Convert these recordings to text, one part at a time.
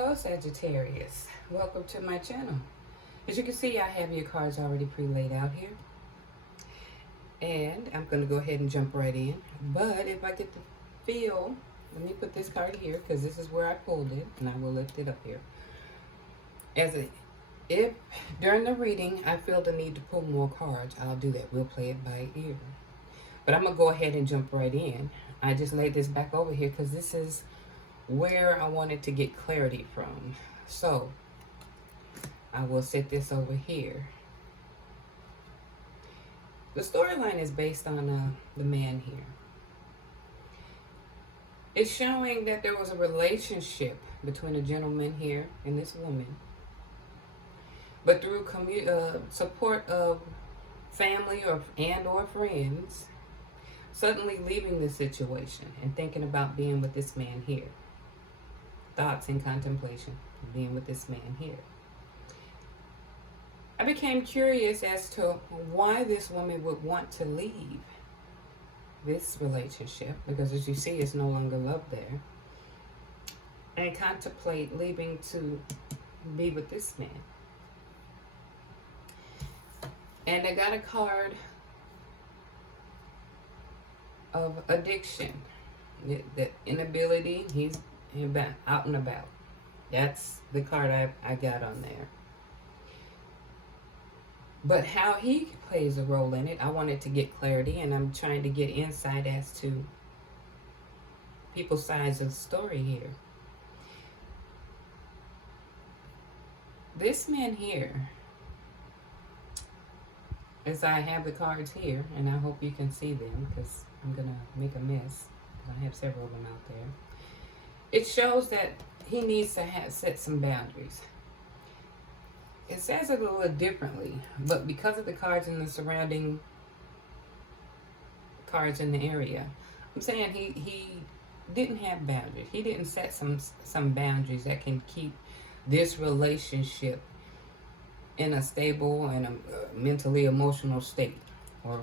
Hello Sagittarius, welcome to my channel. As you can see, I have your cards already pre-laid out here, and I'm going to go ahead and jump right in. But if I get the feel, let me put this card here because this is where I pulled it, and I will lift it up here. If during the reading I feel the need to pull more cards, I'll do that. We'll play it by ear. But I'm going to go ahead and jump right in. I just laid this back over here because this is where I wanted to get clarity from. So I will set this over here. The storyline is based on the man here. It's showing that there was a relationship between a gentleman here and this woman. But through support of family or friends, suddenly leaving the situation and thinking about being with this man here. Thoughts and contemplation of being with this man here. I became curious as to why this woman would want to leave this relationship, because as you see, it's no longer love there, and contemplate leaving to be with this man. And I got a card of addiction, the inability, he's out and about. That's the card I got on there. But how he plays a role in it, I wanted to get clarity, and I'm trying to get insight as to people's sides of the story here. This man here, as I have the cards here, and I hope you can see them because I'm going to make a mess because I have several of them out there. It shows that he needs to set some boundaries. It says it a little differently, but because of the cards and the surrounding cards in the area, I'm saying he didn't have boundaries. He didn't set some boundaries that can keep this relationship in a stable and a mentally emotional state. Or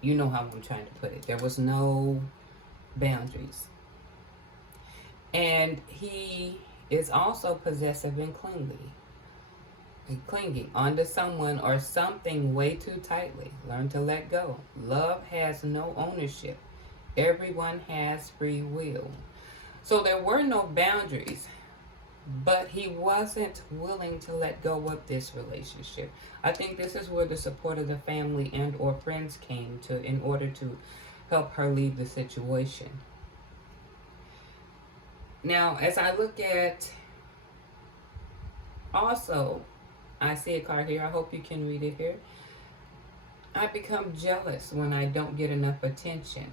you know how I'm trying to put it. There was no boundaries. And he is also possessive and clinging onto someone or something way too tightly. Learn to let go. Love has no ownership. Everyone has free will. So there were no boundaries, but he wasn't willing to let go of this relationship. I think this is where the support of the family and or friends came to in order to help her leave the situation. Now, as I look at, also, I see a card here. I hope you can read it here. I become jealous when I don't get enough attention.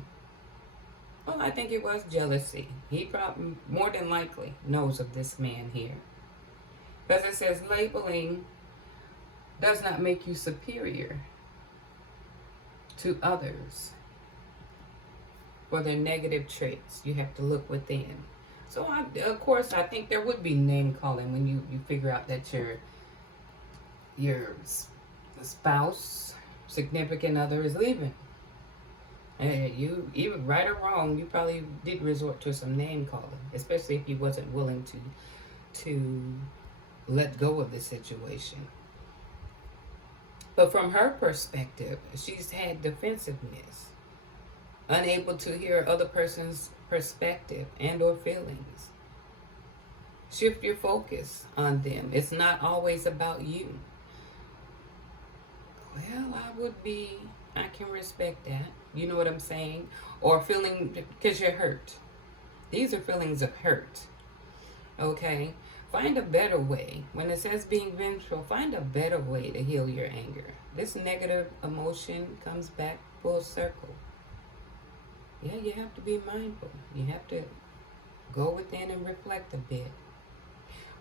Well, I think it was jealousy. He probably, more than likely, knows of this man here. Because it says labeling does not make you superior to others for their negative traits. You have to look within. So, of course, I think there would be name calling when you figure out that your spouse, significant other is leaving. And you, even right or wrong, you probably did resort to some name calling, especially if you wasn't willing to let go of the situation. But from her perspective, she's had defensiveness, unable to hear other person's perspective and or feelings. Shift your focus on them. It's not always about you. Well, I can respect that. You know what I'm saying? Or feeling, because you're hurt. These are feelings of hurt. Okay? Find a better way. When it says being vengeful, find a better way to heal your anger. This negative emotion comes back full circle. Yeah, you have to be mindful. You have to go within and reflect a bit.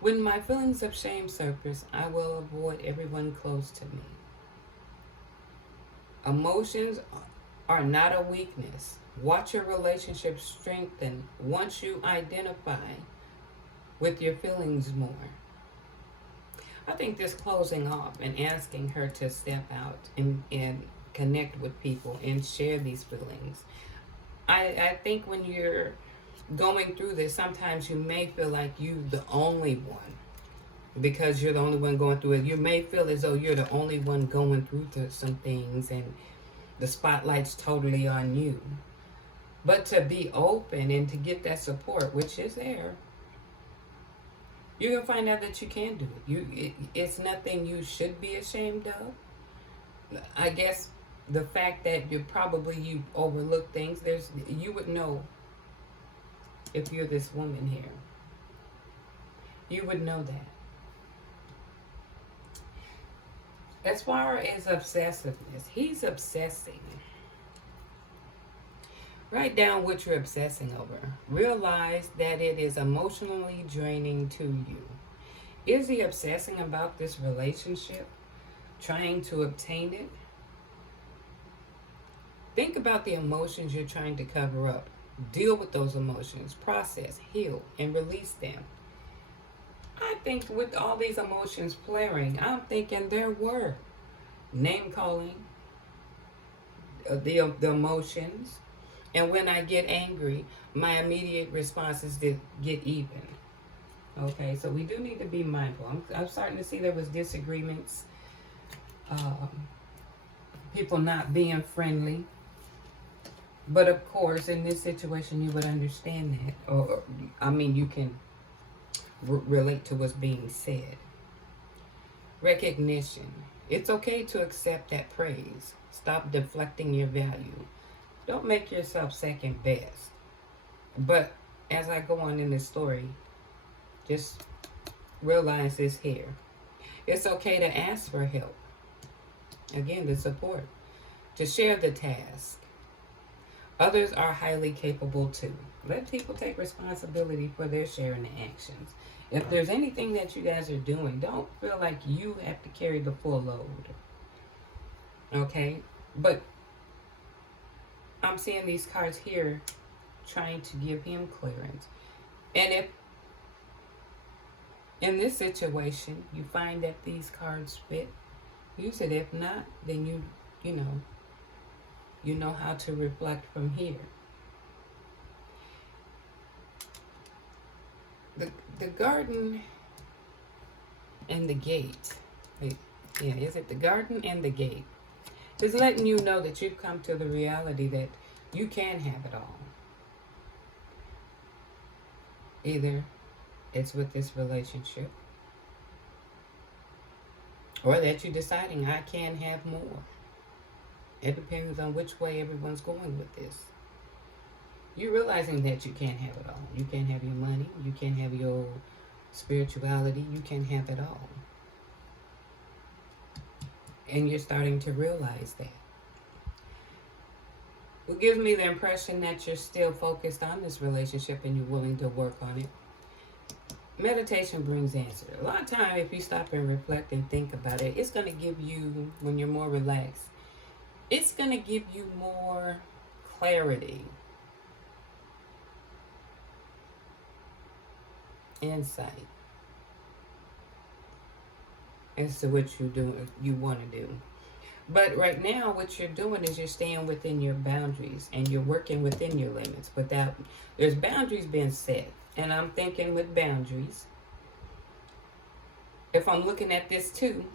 When my feelings of shame surface, I will avoid everyone close to me. Emotions are not a weakness. Watch your relationship strengthen once you identify with your feelings more. I think this closing off and asking her to step out and connect with people and share these feelings. I think when you're going through this, sometimes you may feel like you're the only one. Because you're the only one going through it. You may feel as though you're the only one going through some things and the spotlight's totally on you. But to be open and to get that support, which is there, you're going to find out that you can do it. It's nothing you should be ashamed of. I guess the fact that you overlook things, you would know if you're this woman here. You would know that. As far as obsessiveness, he's obsessing. Write down what you're obsessing over. Realize that it is emotionally draining to you. Is he obsessing about this relationship? Trying to obtain it? Think about the emotions you're trying to cover up. Deal with those emotions. Process, heal, and release them. I think with all these emotions flaring, I'm thinking there were name calling, the emotions, and when I get angry, my immediate response is to get even. Okay, so we do need to be mindful. I'm starting to see there was disagreements, people not being friendly. But of course, in this situation, you would understand that. You can relate to what's being said. Recognition. It's okay to accept that praise. Stop deflecting your value. Don't make yourself second best. But as I go on in this story, just realize this here. It's okay to ask for help. Again, the support. To share the task. Others are highly capable too. Let people take responsibility for their share in the actions. If there's anything that you guys are doing, don't feel like you have to carry the full load. Okay? But I'm seeing these cards here trying to give him clearance. And if in this situation you find that these cards fit, use it. If not, then you know how to reflect from here. The garden and the gate. Yeah, is it the garden and the gate? It's letting you know that you've come to the reality that you can have it all. Either it's with this relationship, or that you're deciding I can have more. It depends on which way everyone's going with this. You're realizing that you can't have it all. You can't have your money. You can't have your spirituality. You can't have it all. And you're starting to realize that. It gives me the impression that you're still focused on this relationship and you're willing to work on it. Meditation brings answers. A lot of time, if you stop and reflect and think about it, it's going to give you, when you're more relaxed, it's going to give you more clarity, insight as to what you want to do. But right now, what you're doing is you're staying within your boundaries and you're working within your limits. But there's boundaries being set. And I'm thinking with boundaries, if I'm looking at this too,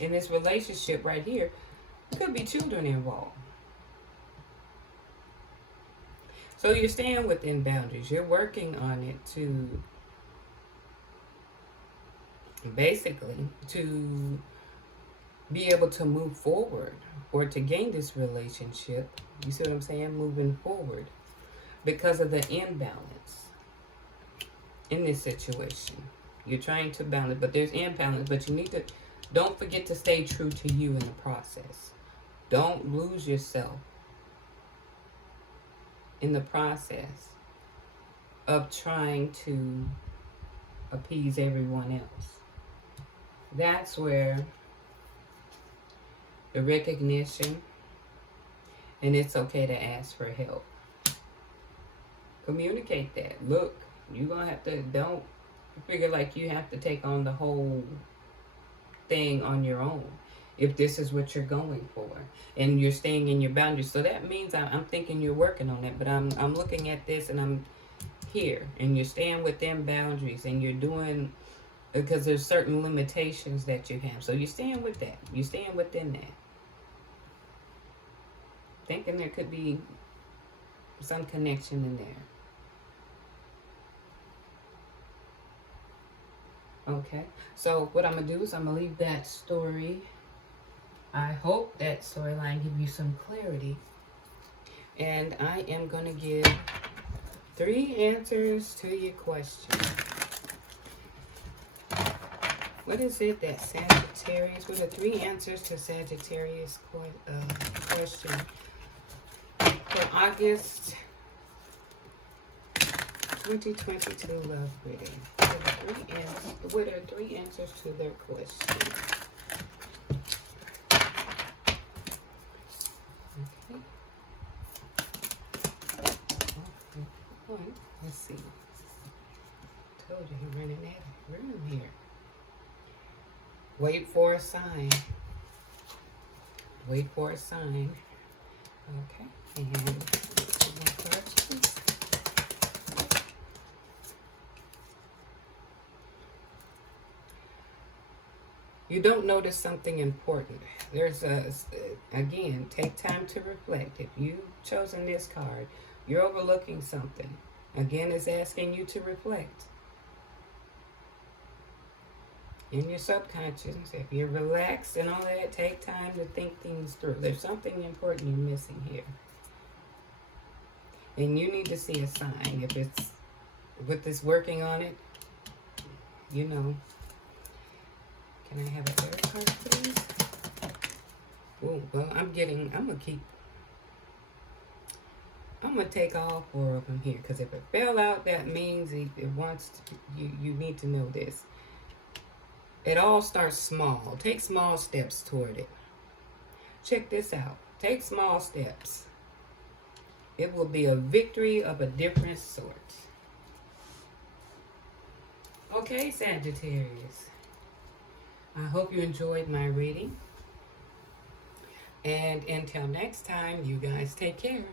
in this relationship right here, could be children involved. So you're staying within boundaries. You're working on it to basically to be able to move forward or to gain this relationship. You see what I'm saying? Moving forward because of the imbalance in this situation. You're trying to balance, but there's imbalance, but you need to, don't forget to stay true to you in the process. Don't lose yourself in the process of trying to appease everyone else. That's where the recognition, and it's okay to ask for help. Communicate that. Look, you're going to have to, don't figure like you have to take on the whole thing on your own. If this is what you're going for and you're staying in your boundaries. So that means I'm thinking you're working on that, but I'm looking at this and here, and you're staying within boundaries, and you're doing, because there's certain limitations that you have. So you're staying with that. You're staying within that. Thinking there could be some connection in there. Okay, so what I'm going to do is I'm going to leave that story. I hope that storyline give you some clarity. And I am going to give 3 answers to your question. What is it that Sagittarius, what are 3 answers to Sagittarius question for August 2022 love reading? What are 3 answers to their question? Okay. Let's see. Told you he's running out of room here. Wait for a sign. Wait for a sign. Okay. And one card, please. You don't notice something important. There's again, take time to reflect. If you've chosen this card, you're overlooking something. Again, it's asking you to reflect. In your subconscious, if you're relaxed and all that, take time to think things through. There's something important you're missing here. And you need to see a sign. If it's with this working on it, you know. Can I have a air card, please? Oh, well, I'm going to take all 4 of them here. Because if it fell out, that means it wants to, you need to know this. It all starts small. Take small steps toward it. Check this out. Take small steps. It will be a victory of a different sort. Okay, Sagittarius. I hope you enjoyed my reading. And until next time, you guys take care.